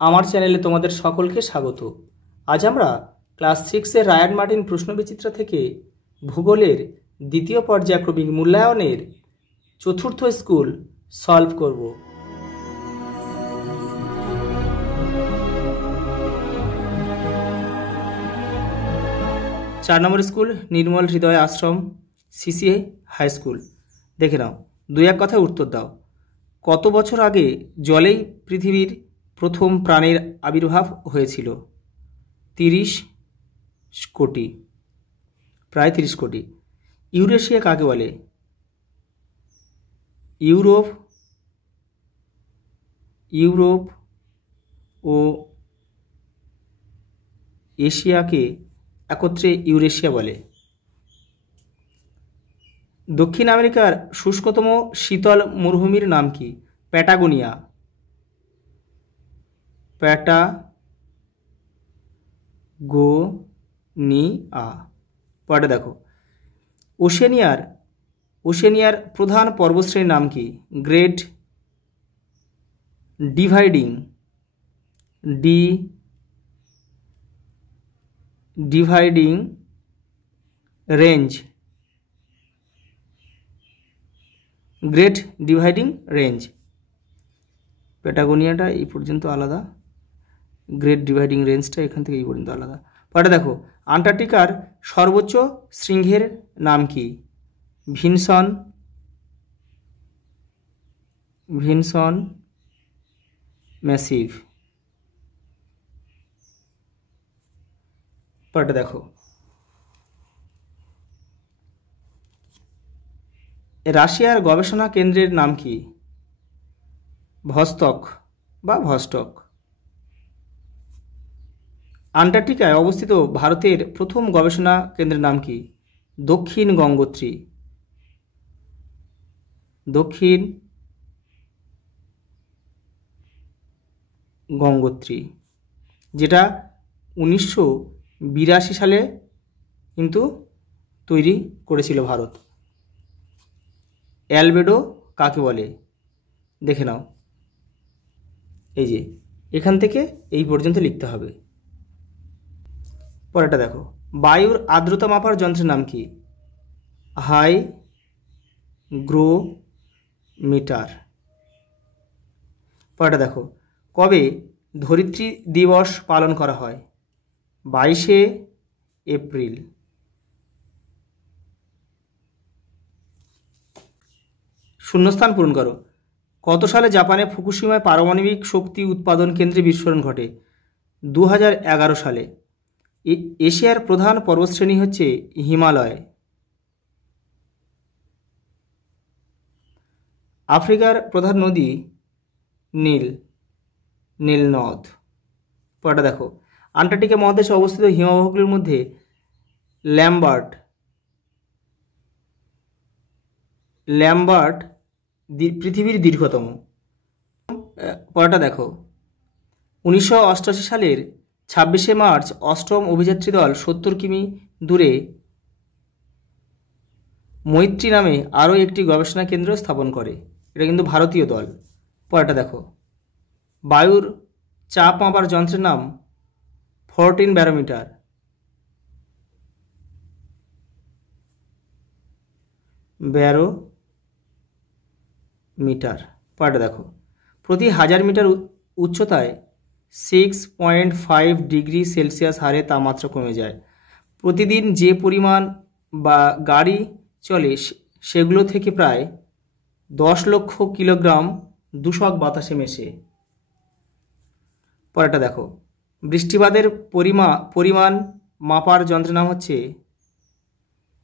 আমার চ্যানেলে তোমাদের সকলকে স্বাগত। আজ আমরা ক্লাস 6-এর রায়ান মার্টিন প্রশ্নবিচিত্রা থেকে ভূগোলের দ্বিতীয় পর্যায়ক্রমিক মূল্যায়নের চতুর্থ স্কুল সলভ করব। চার নম্বর স্কুল নির্মল হৃদয় আশ্রম সিসিএ হাই স্কুল। দেখে নাও, দুই এক কথায় উত্তর দাও। কত বছর আগে জলেই পৃথিবীর প্রথম প্রাণীর আবির্ভাব হয়েছিল? 30 কোটি, প্রায় 30 কোটি। ইউরেশিয়া কাকে বলে? ইউরোপ ও এশিয়াকে একত্রে ইউরেশিয়া বলে। দক্ষিণ আমেরিকার শুষ্কতম শীতল মরুভূমির নাম কি? প্যাটাগোনিয়া। পরে দেখো, ওশেনিয়ার প্রধান পর্বতশ্রেণীর নাম কি? Great dividing range. Great dividing range. প্যাটাগোনিয়াটা এই পর্যন্ত আলাদা, গ্রেট ডিভাইডিং রেঞ্জটা এখান থেকে এই পর্যন্ত আলাদা। পরে দেখো, আন্টার্কটিকার সর্বোচ্চ শৃঙ্গের নাম কি? Vinson Massif. পরেটা দেখো, রাশিয়ার গবেষণা কেন্দ্রের নাম কি? ভস্টক। আন্টার্কটিকায় অবস্থিত ভারতের প্রথম গবেষণা কেন্দ্রের নাম কি? দক্ষিণ গঙ্গোত্রী, যেটা 1982 সালে কিন্তু তৈরি করেছিল ভারত। অ্যালবেডো কাকে বলে? দেখে নাও, এই যে এখান থেকে এই পর্যন্ত লিখতে হবে। পরেরটা দেখো, বায়ুর আর্দ্রতা মাপার যন্ত্রের নাম কি? হাইগ্রোমিটার। পরেরটা দেখো, কবে ধরিত্রী দিবস পালন করা হয়? 22শে এপ্রিল। শূন্যস্থান পূরণ করো। কত সালে জাপানে ফুকুশিমায় পারমাণবিক শক্তি উৎপাদন কেন্দ্রে বিস্ফোরণ ঘটে? 2011 সালে। এশিয়ার প্রধান পর্বতশ্রেণী হচ্ছে হিমালয়। আফ্রিকার প্রধান নদী নীল নদ। পরেরটা দেখো, আন্টার্কটিকা মহাদেশে অবস্থিত হিমবাহগুলির মধ্যে ল্যাম্বার্ট পৃথিবীর দীর্ঘতম। পরেরটা দেখো, 1988 সালের 26শে মার্চ অষ্টম অভিযাত্রী দল 70 কিমি দূরে মৈত্রী নামে আরও একটি গবেষণা কেন্দ্র স্থাপন করে। এটা কিন্তু ভারতীয় দল। পরেরটা দেখো, বায়ুর চাপ মাপার যন্ত্রের নাম 14 ব্যারোমিটার। পরেরটা দেখো, প্রতি 1000 মিটার উচ্চতায় 6.5 ডিগ্রি সেলসিয়াস হারে তাপমাত্রা কমে যায়। প্রতিদিন যে পরিমাণ বা গাড়ি চলে সেগুলো থেকে প্রায় 10 লক্ষ কিলোগ্রাম দূষক বাতাসে মেশে। পরেরটা দেখো, বৃষ্টিপাতের পরিমাণ মাপার যন্ত্রের নাম হচ্ছে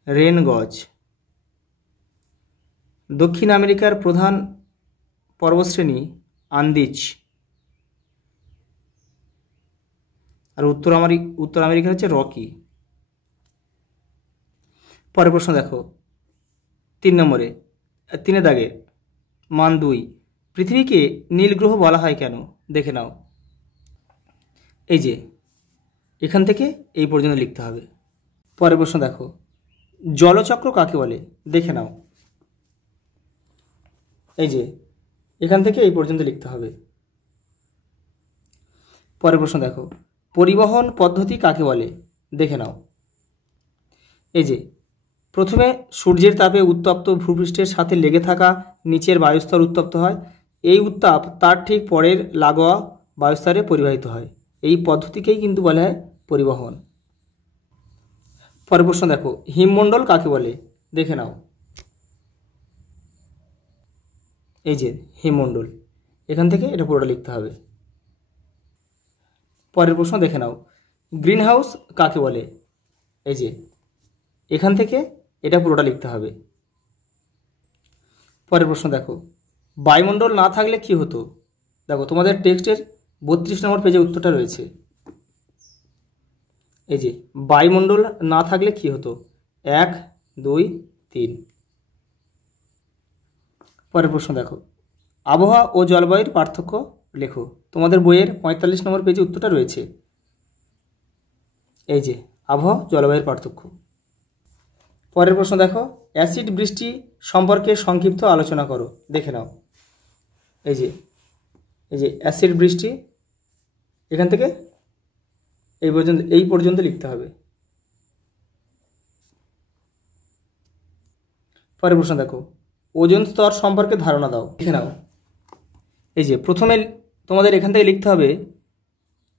রেন গজ। দক্ষিণ আমেরিকার প্রধান পর্বতশ্রেণী আন্দিজ। আর উত্তর আমেরিকা হচ্ছে রকি। পরের প্রশ্ন দেখো, 3 নম্বরে 3 দাগে মান 2, পৃথিবীকে নীল গ্রহ বলা হয় কেন? দেখে নাও, এই যে এখান থেকে এই পর্যন্ত লিখতে হবে। পরের প্রশ্ন দেখো, জলচক্র কাকে বলে? দেখে নাও, এই যে এখান থেকে এই পর্যন্ত লিখতে হবে। পরের প্রশ্ন দেখো, পরিবহন পদ্ধতি কাকে বলে? দেখে নাও। এই যে প্রথমে সূর্যের তাপে উত্তপ্ত ভূপৃষ্ঠের সাথে লেগে থাকা নিচের বায়ুস্তর উত্তপ্ত হয়। এই উত্তাপ তার ঠিক পরের লাগোয়া বায়ুস্তরে পরিবাহিত হয়। এই পদ্ধতিকেই কিন্তু বলা হয় পরিবহন। পরের প্রশ্ন দেখো, হিমমণ্ডল কাকে বলে? দেখে নাও। এই যে হিমমণ্ডল, এখান থেকে এটা পুরোটা লিখতে হবে। পরের প্রশ্ন দেখে নাও, গ্রিন হাউস কাকে বলে? এই যে এখান থেকে এটা পুরোটা লিখতে হবে। পরের প্রশ্ন দেখো, বায়ুমণ্ডল না থাকলে কি হতো? দেখো তোমাদের টেক্সটের 32 নম্বর পেজে উত্তরটা রয়েছে। এই যে বায়ুমণ্ডল না থাকলে কি হতো? 1, 2, 3। পরের প্রশ্ন দেখো, আবহাওয়া ও জলবায়ুর পার্থক্য লেখো। তোমাদের বইয়ের 45 নম্বর পেজে উত্তরটা রয়েছে। এই যে আবহাওয়া জলবায়ুর পার্থক্য। পরের প্রশ্ন দেখো, অ্যাসিড বৃষ্টি সম্পর্কে সংক্ষিপ্ত আলোচনা করো। দেখে নাও। এই যে অ্যাসিড বৃষ্টি, এখান থেকে এই পর্যন্ত লিখতে হবে। পরের প্রশ্ন দেখো, ওজোন স্তর সম্পর্কে ধারণা দাও। দেখে নাও। এই যে প্রথমে তোমাদের এখান থেকে লিখতে হবে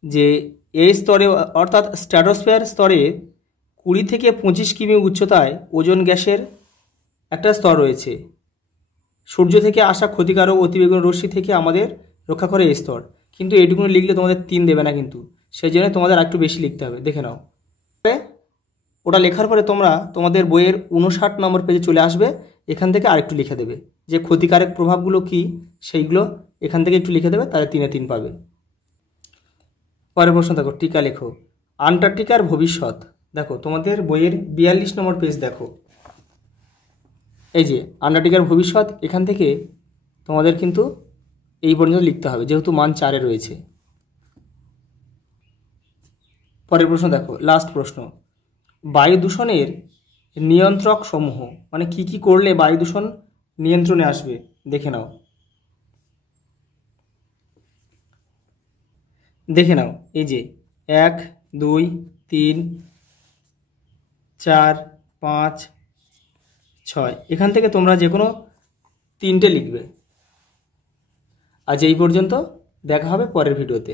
যে এই স্তরে অর্থাৎ স্ট্র্যাটোস্ফিয়ার স্তরে 20 থেকে 25 কিমি উচ্চতায় ওজোন গ্যাসের একটা স্তর রয়েছে। সূর্য থেকে আসা ক্ষতিকারক অতিবেগুনি রশ্মি থেকে আমাদের রক্ষা করে এই স্তর। কিন্তু এইটুকুনি লিখলে তোমাদের 3 দেবে না, কিন্তু সেই জন্য তোমাদের আরেকটু বেশি লিখতে হবে। দেখে নাও। ওটা লেখার পরে তোমরা তোমাদের বইয়ের 59 নম্বর পেজে চলে আসবে, এখান থেকে আরেকটু লিখে দেবে যে ক্ষতিকারক প্রভাবগুলো কি, সেইগুলো এখান থেকে একটু লিখে দেবে, তাহলে 3-এ 3 পাবে। পরের প্রশ্ন দেখো, টিকা লেখো। আন্টার্কটিকার ভবিষ্যৎ। দেখো তোমাদের বইয়ের 42 নম্বর পেজ দেখো। এই যে আন্টার্কটিকার ভবিষ্যৎ, এখান থেকে তোমাদের কিন্তু এই পর্যন্ত লিখতে হবে, যেহেতু মান 4-এ রয়েছে। পরের প্রশ্ন দেখো, লাস্ট প্রশ্ন, বায়ু দূষণের নিয়ন্ত্রক সমূহ, মানে কি কি করলে বায়ু দূষণ নিয়ন্ত্রণে আসবে? দেখে নাও। দেখে নাও। এই যে 1, 2, 3, 4, 5, 6, এখান থেকে তোমরা যে কোনো 3টে লিখবে। আজ এই পর্যন্ত, দেখা হবে পরের ভিডিওতে।